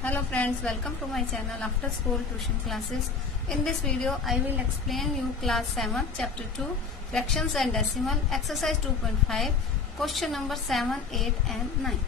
Hello friends, welcome to my channel After School Tuition Classes. In this video, I will explain you class 7, chapter 2, fractions and decimal, exercise 2.5, question number 7, 8 and 9.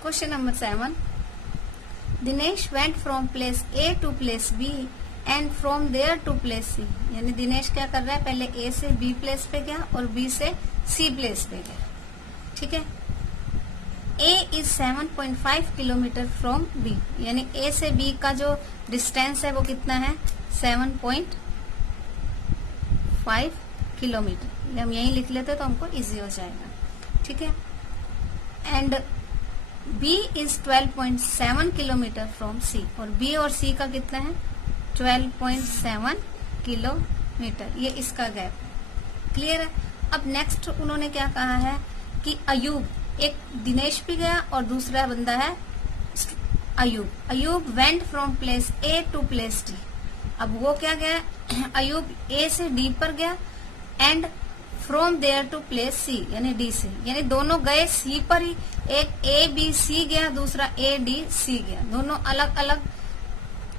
Question number 7. Dinesh went from place A to place B and from there to place C. यानी दिनेश क्या कर रहा है, पहले A से B place पे गया और B से C प्लेस पे गया. ठीक है. A is 7.5 kilometre from B, यानी A से B का जो डिस्टेंस है वो कितना है, 7.5 किलोमीटर. हम यही लिख लेते तो हमको इजी हो जाएगा. ठीक है. And B is 12.7 kilometre from C, और B और C का कितना है, 12.7 किलोमीटर. ये इसका गैप. क्लियर है. अब नेक्स्ट उन्होंने क्या कहा है कि अयूब, एक दिनेश भी गया और दूसरा बंदा है Ayub. Ayub went from place A to place D. अब वो क्या गया, अयूब ए से डी पर गया and from there to place C, यानी डी से, यानी दोनों गए सी पर ही. एक ए बी सी गया, दूसरा ए डी सी गया. दोनों अलग अलग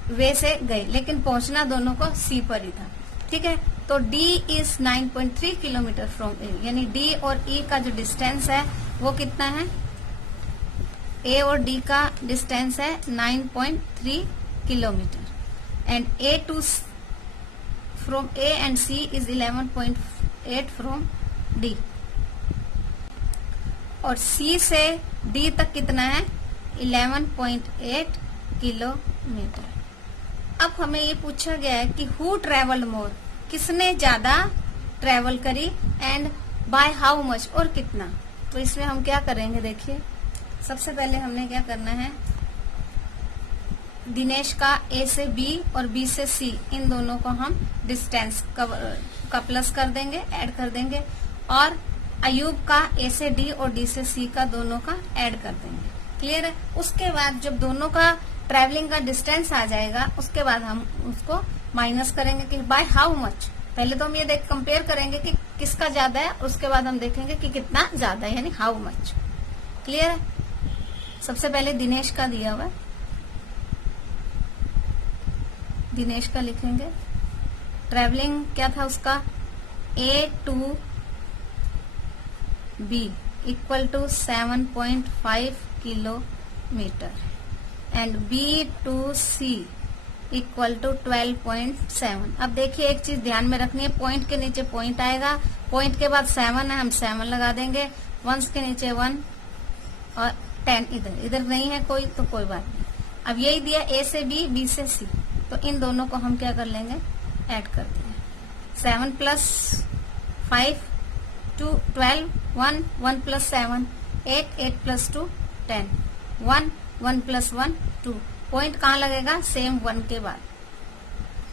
वे से गए लेकिन पहुंचना दोनों को सी पर ही था. ठीक है. तो डी इज 9.3 किलोमीटर फ्रॉम ए, यानी डी और ई का जो डिस्टेंस है वो कितना है, ए और डी का डिस्टेंस है 9.3 kilometre. And A to from A and C is 11.8 from D. और सी से डी तक कितना है, 11.8 किलोमीटर. अब हमें ये पूछा गया है कि हु ट्रेवल्ड मोर, किसने ज्यादा ट्रेवल करी, एंड बाय हाउ मच, और कितना. तो इसमें हम क्या करेंगे, देखिए सबसे पहले हमने क्या करना है, दिनेश का ए से बी और बी से सी, इन दोनों को हम डिस्टेंस का प्लस कर देंगे, ऐड कर देंगे. और अयूब का ए से डी और डी से सी का दोनों का ऐड कर देंगे. क्लियर है. उसके बाद जब दोनों का ट्रेवलिंग का डिस्टेंस आ जाएगा, उसके बाद हम उसको माइनस करेंगे कि बाय हाउ मच. पहले तो हम ये देख कंपेयर करेंगे कि किसका ज्यादा है, उसके बाद हम देखेंगे कि कितना ज्यादा है, यानी हाउ मच. क्लियर है. सबसे पहले दिनेश का दिया हुआ है, दिनेश का लिखेंगे. ट्रेवलिंग क्या था उसका, A to B equal to 7.5 kilometre and B to C equal to 12.7. अब देखिए एक चीज ध्यान में रखनी है, पॉइंट के नीचे पॉइंट आएगा, पॉइंट के बाद 7 है, हम 7 लगा देंगे. 1 के नीचे 1 और 10 इधर नहीं है कोई, तो कोई बात नहीं. अब यही दिया ए से बी, बी से सी, तो इन दोनों को हम क्या कर लेंगे, ऐड कर देंगे. 7 plus 5 2 12, 1 plus 7 8, 8 plus 2 10, 1 plus 1 2. Point कहाँ लगेगा, सेम 1 के बाद.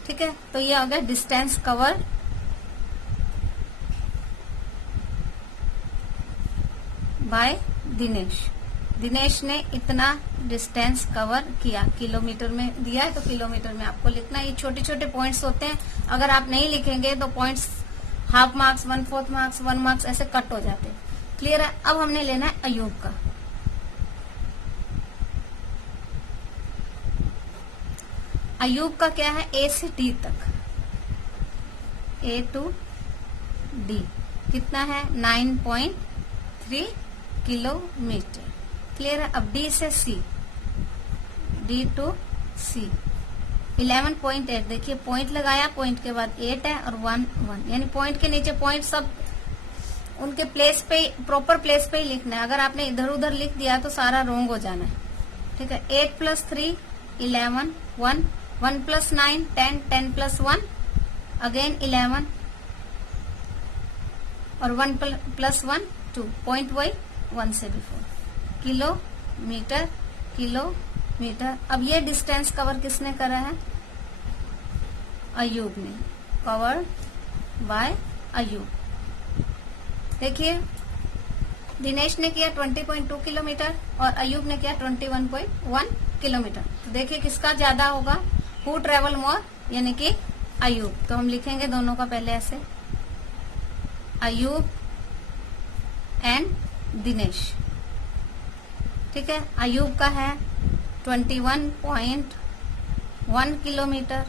ठीक है. तो ये हो गया distance cover by Dinesh. Dinesh ने इतना डिस्टेंस कवर किया. किलोमीटर में दिया है तो किलोमीटर में आपको लिखना. ये छोटे छोटे पॉइंट्स होते हैं, अगर आप नहीं लिखेंगे तो points half marks, 1/4 marks, 1 marks ऐसे कट हो जाते हैं. क्लियर है. अब हमने लेना है अयूब का. अयूब का क्या है, ए से डी तक, ए टू डी कितना है, 9.3 किलोमीटर. क्लियर है. अब डी से सी, डी टू सी 11.8. देखिए पॉइंट लगाया, पॉइंट के बाद 8 है और 1 1, यानी पॉइंट के नीचे पॉइंट सब उनके प्लेस पे, प्रॉपर प्लेस पे ही लिखना है. अगर आपने इधर उधर लिख दिया तो सारा रॉन्ग हो जाना है. ठीक है. 8 प्लस 3 11, 1 प्लस 9 10, 10 प्लस 1 अगेन 11 और 1 प्लस 1 2. पॉइंट वही 1 से बिफोर. Kilometre kilometre. अब ये डिस्टेंस कवर किसने करा है, अयूब ने. Cover by Ayub. देखिए दिनेश ने किया 20.2 किलोमीटर और अयूब ने किया 21.1 किलोमीटर. तो देखिए किसका ज्यादा होगा, हु ट्रेवल मोर, यानी कि अयूब. तो हम लिखेंगे दोनों का पहले ऐसे, अयूब एंड दिनेश. ठीक है. अयूब का है 21.1 किलोमीटर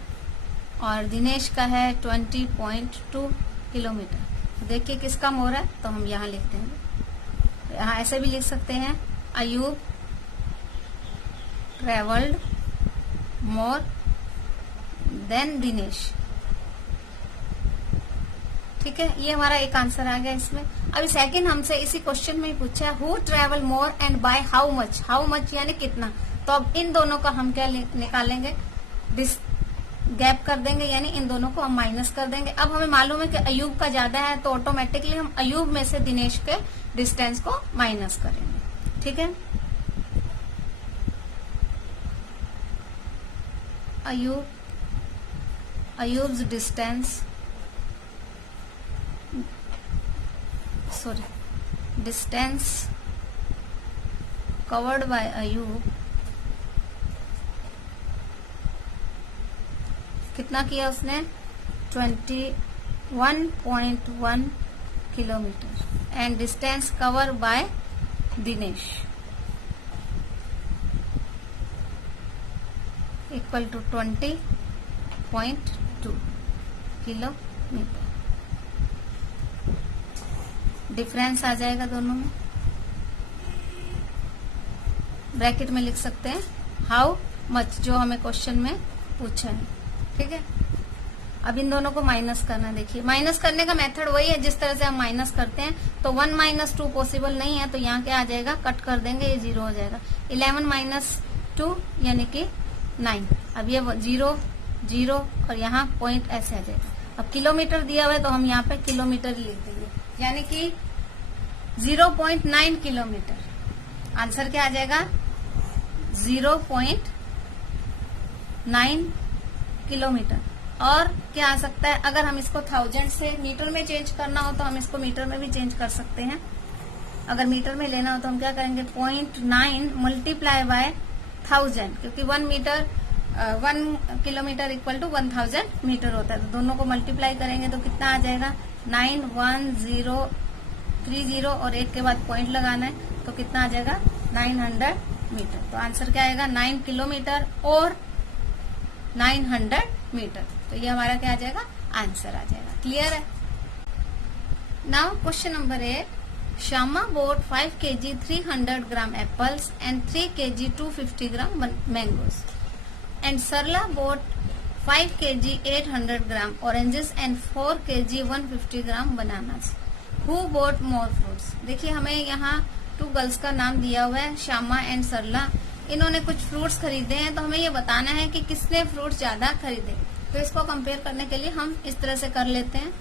और दिनेश का है 20.2 किलोमीटर। देखिए किस कम हो रहा है, तो हम यहाँ लिख देंगे। यहाँ ऐसे भी लिख सकते हैं, Ayub travelled more than Dinesh. ठीक है, ये हमारा एक आंसर आ गया इसमें। अभी सेकंड हमसे इसी क्वेश्चन में ही पूछा है, who travel more and by how much. How much यानी कितना, तो अब इन दोनों का हम क्या निकालेंगे, गैप कर देंगे, यानी इन दोनों को हम माइनस कर देंगे। अब हमें मालूम है कि अयूब का ज्यादा है, तो ऑटोमेटिकली हम अयूब में से दिनेश के डिस्टेंस को माइनस करेंगे। ठीक है, Ayub's distance covered by Ayub कितना किया उसने, 21.1 kilometre and distance cover by Dinesh equal to 20.2 kilometre. Difference आ जाएगा दोनों में, ब्रैकेट में लिख सकते हैं हाउ मच, जो हमें क्वेश्चन में पूछा है। ठीक है, अब इन दोनों को माइनस करना। देखिए माइनस करने का मेथड वही है जिस तरह से हम माइनस करते हैं, तो 1 - 2 पॉसिबल नहीं है, तो यहाँ क्या आ जाएगा, कट कर देंगे, ये 0 हो जाएगा। 11 - 2 यानी कि 9। अब ये 0 0 और यहाँ पॉइंट ऐसे आ जाएगा। अब किलोमीटर दिया हुआ है तो हम यहाँ पे किलोमीटर ही लिख देंगे, यानी कि 0.9 किलोमीटर। आंसर क्या आ जाएगा, 0.9 किलोमीटर। और क्या आ सकता है, अगर हम इसको 1000 से मीटर में चेंज करना हो तो हम इसको मीटर में भी चेंज कर सकते हैं। अगर मीटर में लेना हो तो हम क्या करेंगे, 0.9 मल्टीप्लाई बाय 1000, क्योंकि 1 किलोमीटर इक्वल टू 1000 मीटर होता है, तो दोनों को मल्टीप्लाई करेंगे तो कितना आ जाएगा, 91030 और 1 के बाद पॉइंट लगाना है, तो कितना आ जाएगा, 900 मीटर। तो आंसर क्या आएगा, 9 किलोमीटर और 900 मीटर। तो ये हमारा क्या आ जाएगा, आंसर आ जाएगा। क्लियर है। Now question number 8, Shyama bought 5 kg 300 gram apples and 3 kg 250 gram mangoes, and Sarla bought 5 kg 800 gram oranges and 4 kg 150 gram bananas. Who bought more fruits? देखिए हमें यहाँ 2 गर्ल्स का नाम दिया हुआ है, श्यामा एंड सरला। इन्होंने कुछ फ्रूट्स खरीदे हैं, तो हमें ये बताना है कि किसने फ्रूट्स ज्यादा खरीदे। तो इसको कंपेयर करने के लिए हम इस तरह से कर लेते हैं।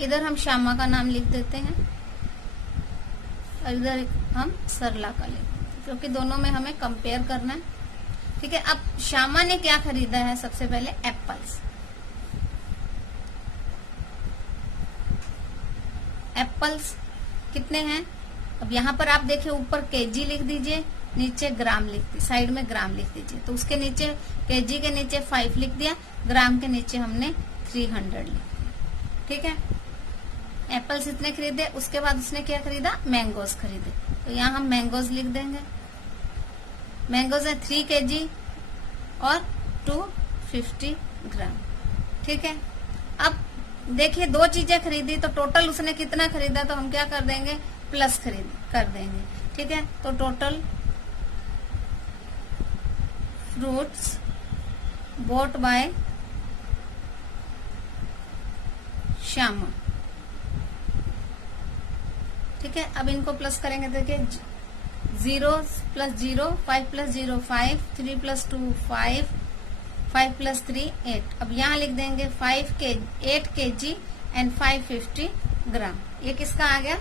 इधर हम श्यामा का नाम लिख देते हैं और इधर हम सरला का लिख देते हैं, क्योंकि दोनों में हमें कंपेयर करना है। ठीक है, अब श्यामा ने क्या खरीदा है, सबसे पहले एप्पल्स। एप्पल्स कितने हैं, अब यहाँ पर आप देखिए ऊपर केजी लिख दीजिए, नीचे ग्राम लिख दीजिए, साइड में ग्राम लिख दीजिए। तो उसके नीचे केजी के नीचे 5 लिख दिया, ग्राम के नीचे हमने 300 लिख दिया। ठीक है, एप्पल्स इतने खरीदे। उसके बाद उसने क्या खरीदा, मैंगोज खरीदे, तो यहाँ हम मैंगोज लिख देंगे। मैंगोज है 3 kg और 250 ग्राम। ठीक है, अब देखिए 2 चीजें खरीदी, तो टोटल उसने कितना खरीदा, तो हम क्या कर देंगे, प्लस कर देंगे। ठीक है, तो total fruits bought by Shyama. ठीक है, अब इनको प्लस करेंगे, देखिए 0 + 0 5 + 0 5 3 + 2 5 5 + 3 8। अब यहाँ लिख देंगे 8 kg एंड 550 ग्राम। ये किसका आ गया,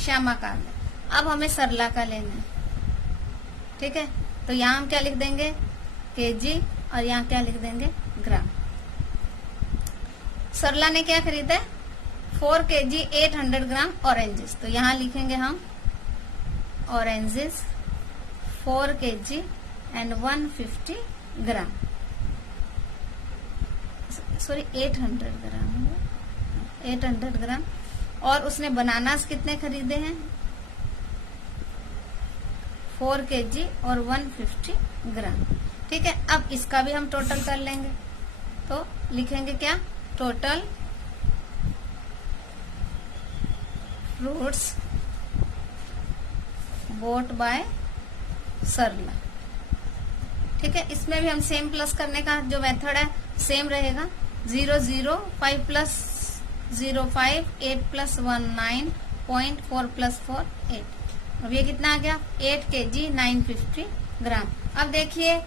श्यामा का आ गया। अब हमें सरला का लेना है। ठीक है, तो यहाँ हम क्या लिख देंगे, केजी, और यहाँ क्या लिख देंगे, ग्राम। सरला ने क्या खरीदा है, 4 kg 800 ग्राम ऑरेंजेस, तो यहाँ लिखेंगे हम oranges 4 kg and 150 gram, sorry 800 ग्राम, 800 ग्राम। और उसने बनानास कितने खरीदे हैं, 4 kg और 150 ग्राम। ठीक है, अब इसका भी हम टोटल कर लेंगे। तो लिखेंगे क्या, टोटल फ्रूट्स बोट बाय सरला। ठीक है, इसमें भी हम सेम प्लस करने का जो मेथड है सेम रहेगा। 0 0 5 प्लस 0 5 8 प्लस 1 9 0.4 प्लस 4 8। अब ये कितना आ गया, 8 kg 950 ग्राम। अब देखिए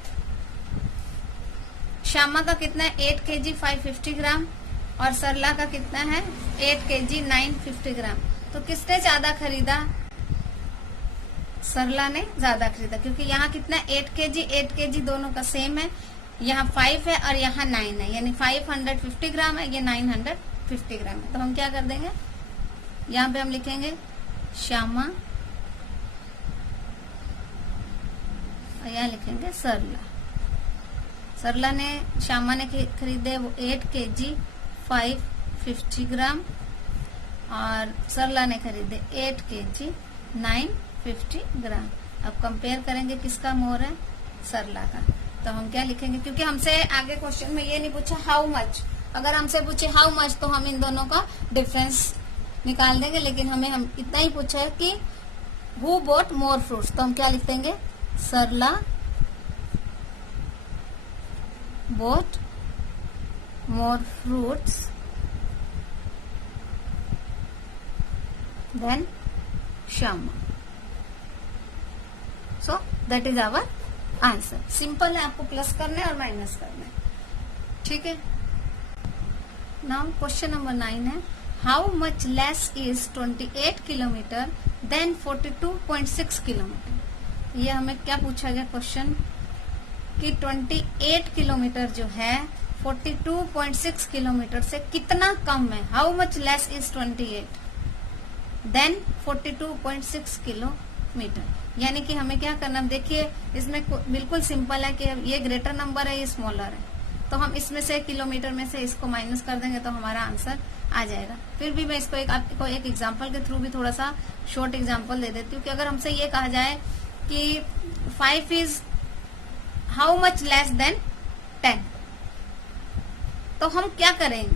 श्यामा का कितना है, 8 kg 550 ग्राम और सरला का कितना है, 8 kg 950 ग्राम। तो किसने ज्यादा खरीदा, सरला ने ज्यादा खरीदा, क्योंकि यहाँ कितना 8 kg दोनों का सेम है। यहाँ 5 है और यहाँ 9 है, यानी 550 ग्राम है, ये 950 ग्राम है। तो हम क्या कर देंगे, यहाँ पे हम लिखेंगे श्यामा और यहाँ लिखेंगे सरला। सरला ने, श्यामा ने खरीदे वो 8 kg 550 ग्राम और सरला ने खरीदे 8 kg 950 ग्राम। अब कंपेयर करेंगे किसका मोर है, सरला का। तो हम क्या लिखेंगे, क्योंकि हमसे आगे क्वेश्चन में ये नहीं पूछा हाउ मच। अगर हमसे पूछे हाउ मच तो हम इन दोनों का डिफरेंस निकाल देंगे, लेकिन हमें इतना ही पूछा है कि हु बोट मोर फ्रूट्स। तो हम क्या लिख देंगे, Sarla bought more fruits than Shyama. So that is our answer. Simple है, आपको प्लस करना है और माइनस करना है। ठीक है, नाउ क्वेश्चन नंबर 9 है, how much less is 28 kilometre than 42.6 kilometre. ये हमें क्या पूछा गया क्वेश्चन कि 28 किलोमीटर जो है 42.6 किलोमीटर से कितना कम है। How much less is 28 than 42.6 kilometre. यानी कि हमें क्या करना, देखिए इसमें बिल्कुल सिंपल है कि ये ग्रेटर नंबर है, ये स्मॉलर है, तो हम इसमें से किलोमीटर में से इसको माइनस कर देंगे तो हमारा आंसर आ जाएगा। फिर भी मैं इसको आपको एक एग्जांपल के थ्रू भी थोड़ा सा शॉर्ट एग्जांपल दे देती हूँ कि अगर हमसे ये कहा जाए कि 5 is how much less than 10, तो हम क्या करेंगे,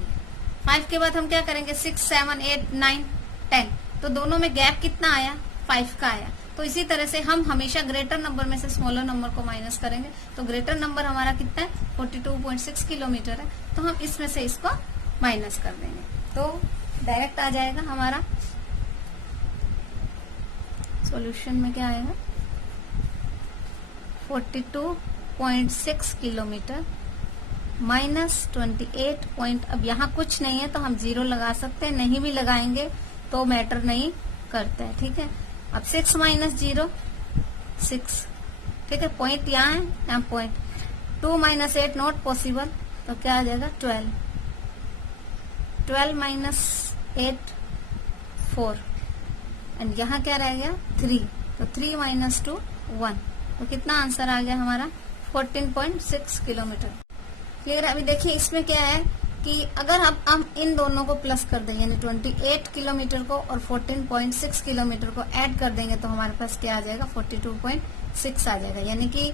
5 के बाद हम क्या करेंगे, 6 7 8 9 10, तो दोनों में गैप कितना आया, 5 का आया। तो इसी तरह से हम हमेशा ग्रेटर नंबर में से स्मॉलर नंबर को माइनस करेंगे। तो ग्रेटर नंबर हमारा कितना है, 42.6 किलोमीटर है, तो हम इसमें से इसको माइनस कर देंगे तो डायरेक्ट आ जाएगा हमारा सॉल्यूशन में क्या आएगा, 42.6 किलोमीटर माइनस 28 अब यहाँ कुछ नहीं है तो हम 0 लगा सकते हैं, नहीं भी लगाएंगे तो मैटर नहीं करता है। ठीक है, अब 6 माइनस 0 6। ठीक है, पॉइंट यहाँ है, यहाँ पॉइंट। 2 माइनस 8 नॉट पॉसिबल, तो क्या आ जाएगा 12। 12 माइनस 8 4 एंड यहाँ क्या रह गया 3, तो 3 माइनस 2 1, तो कितना आंसर आ गया हमारा 14.6 किलोमीटर। क्लियर है। अभी देखिए इसमें क्या है कि अगर हम इन दोनों को प्लस कर देंगे, यानी 28 किलोमीटर को और 14.6 किलोमीटर को ऐड कर देंगे तो हमारे पास क्या आ जाएगा 42.6 आ जाएगा। यानी कि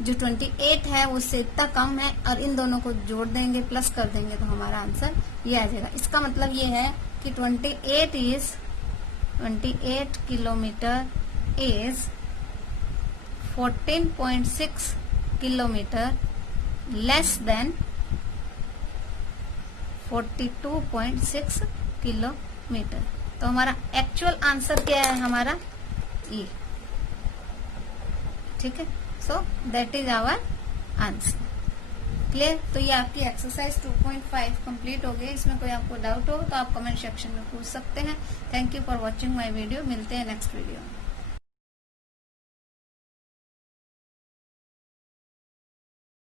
जो 28 है उससे इतना कम है और इन दोनों को जोड़ देंगे प्लस कर देंगे तो हमारा आंसर ये आ जाएगा। इसका मतलब ये है कि 28 kilometre is 14.6 kilometre less than 42.6 kilometre. तो हमारा एक्चुअल आंसर क्या है, हमारा ई। ठीक है, so that is our answer. Clear. तो ये आपकी एक्सरसाइज 2.5 कंप्लीट हो गई। इसमें कोई आपको डाउट हो तो आप कमेंट सेक्शन में पूछ सकते हैं। Thank you for watching my video. मिलते हैं नेक्स्ट वीडियो में।